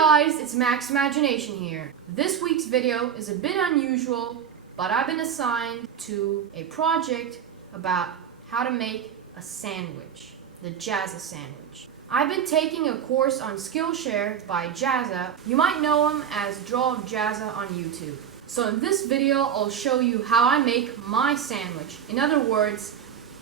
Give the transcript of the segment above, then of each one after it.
guys, it's Max Imagination here. This week's video is a bit unusual, but I've been assigned to a project about how to make a sandwich, the Jazza Sandwich. I've been taking a course on Skillshare by Jazza. You might know him as Draw of Jazza on YouTube. So in this video, I'll show you how I make my sandwich. In other words,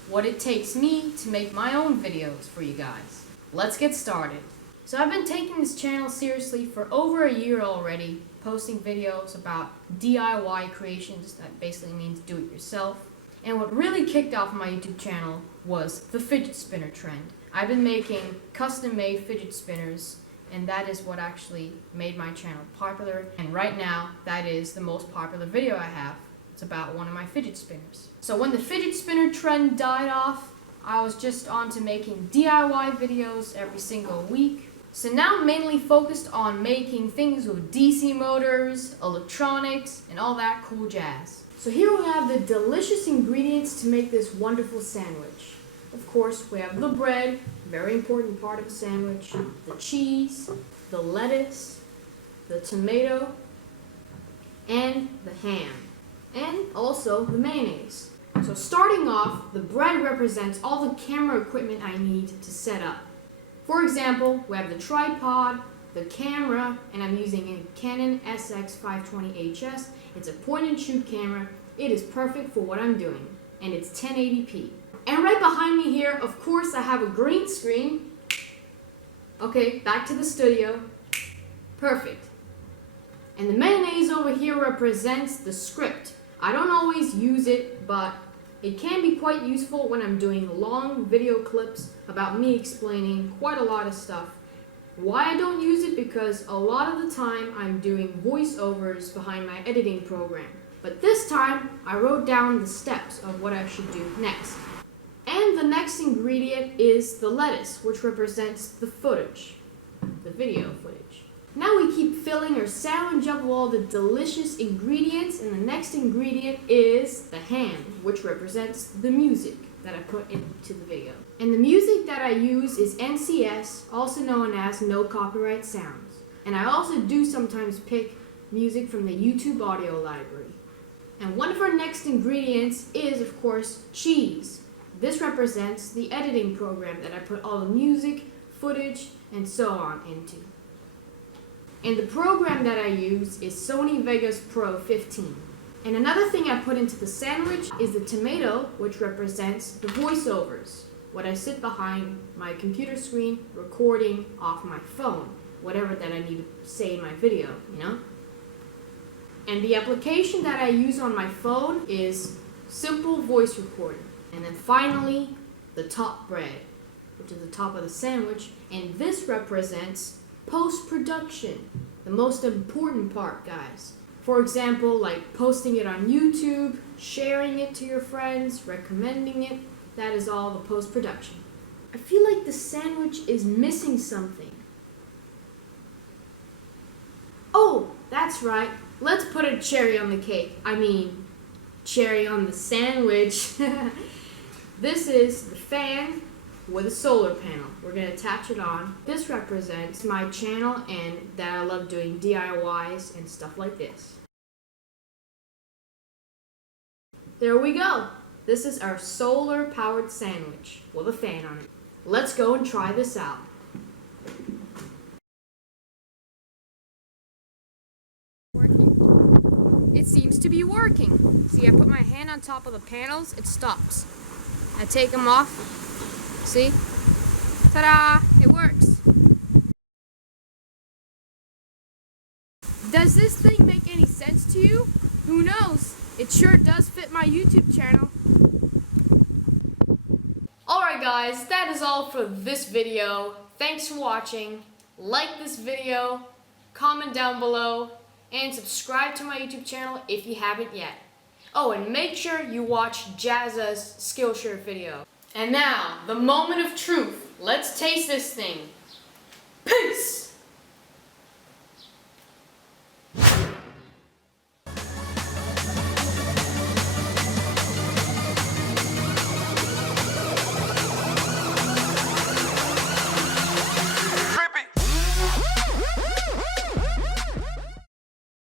what it takes me to make my own videos for you guys. Let's get started. So I've been taking this channel seriously for over a year already, posting videos about DIY creations, that basically means do it yourself. And what really kicked off my YouTube channel was the fidget spinner trend. I've been making custom-made fidget spinners, and that is what actually made my channel popular. And right now, that is the most popular video I have. It's about one of my fidget spinners. So when the fidget spinner trend died off, I was just on to making DIY videos every single week. So now I'm mainly focused on making things with DC motors, electronics, and all that cool jazz. So here we have the delicious ingredients to make this wonderful sandwich. Of course, we have the bread, very important part of a sandwich, the cheese, the lettuce, the tomato, and the ham, and also the mayonnaise. So starting off, the bread represents all the camera equipment I need to set up. For example, we have the tripod, the camera, and I'm using a Canon SX520HS. It's a point-and-shoot camera. It is perfect for what I'm doing, and it's 1080p. And right behind me here, of course, I have a green screen. Okay, back to the studio. Perfect. And the mayonnaise over here represents the script. I don't always use it, but it can be quite useful when I'm doing long video clips about me explaining quite a lot of stuff. Why I don't use it? Because a lot of the time I'm doing voiceovers behind my editing program. But this time I wrote down the steps of what I should do next. And the next ingredient is the lettuce, which represents the footage, the video footage. Now we keep filling our sandwich up with all the delicious ingredients, and the next ingredient is the ham, which represents the music that I put into the video. And the music that I use is NCS, also known as No Copyright Sounds. And I also do sometimes pick music from the YouTube audio library. And one of our next ingredients is, of course, cheese. This represents the editing program that I put all the music, footage, and so on into. And the program that I use is Sony Vegas Pro 15. And another thing I put into the sandwich is the tomato, which represents the voiceovers, what I sit behind my computer screen recording off my phone, whatever that I need to say in my video, you know? And the application that I use on my phone is Simple Voice Recorder. And then finally, the top bread, which is the top of the sandwich, and this represents post-production, the most important part, guys. For example, like posting it on YouTube, sharing it to your friends, recommending it, that is all the post-production. I feel like the sandwich is missing something. Oh, that's right. Let's put a cherry on the cake. I mean, cherry on the sandwich. This is the fan with a solar panel. We're going to attach it on. This represents my channel and that I love doing DIYs and stuff like this. There we go. This is our solar powered sandwich with a fan on it. Let's go and try this out. Working. It seems to be working. See, I put my hand on top of the panels, it stops. I take them off. See? Ta-da! It works. Does this thing make any sense to you? Who knows? It sure does fit my YouTube channel. Alright guys, that is all for this video. Thanks for watching. Like this video, comment down below, and subscribe to my YouTube channel if you haven't yet. Oh, and make sure you watch Jazza's Skillshare video. And now, the moment of truth. Let's taste this thing. Peace!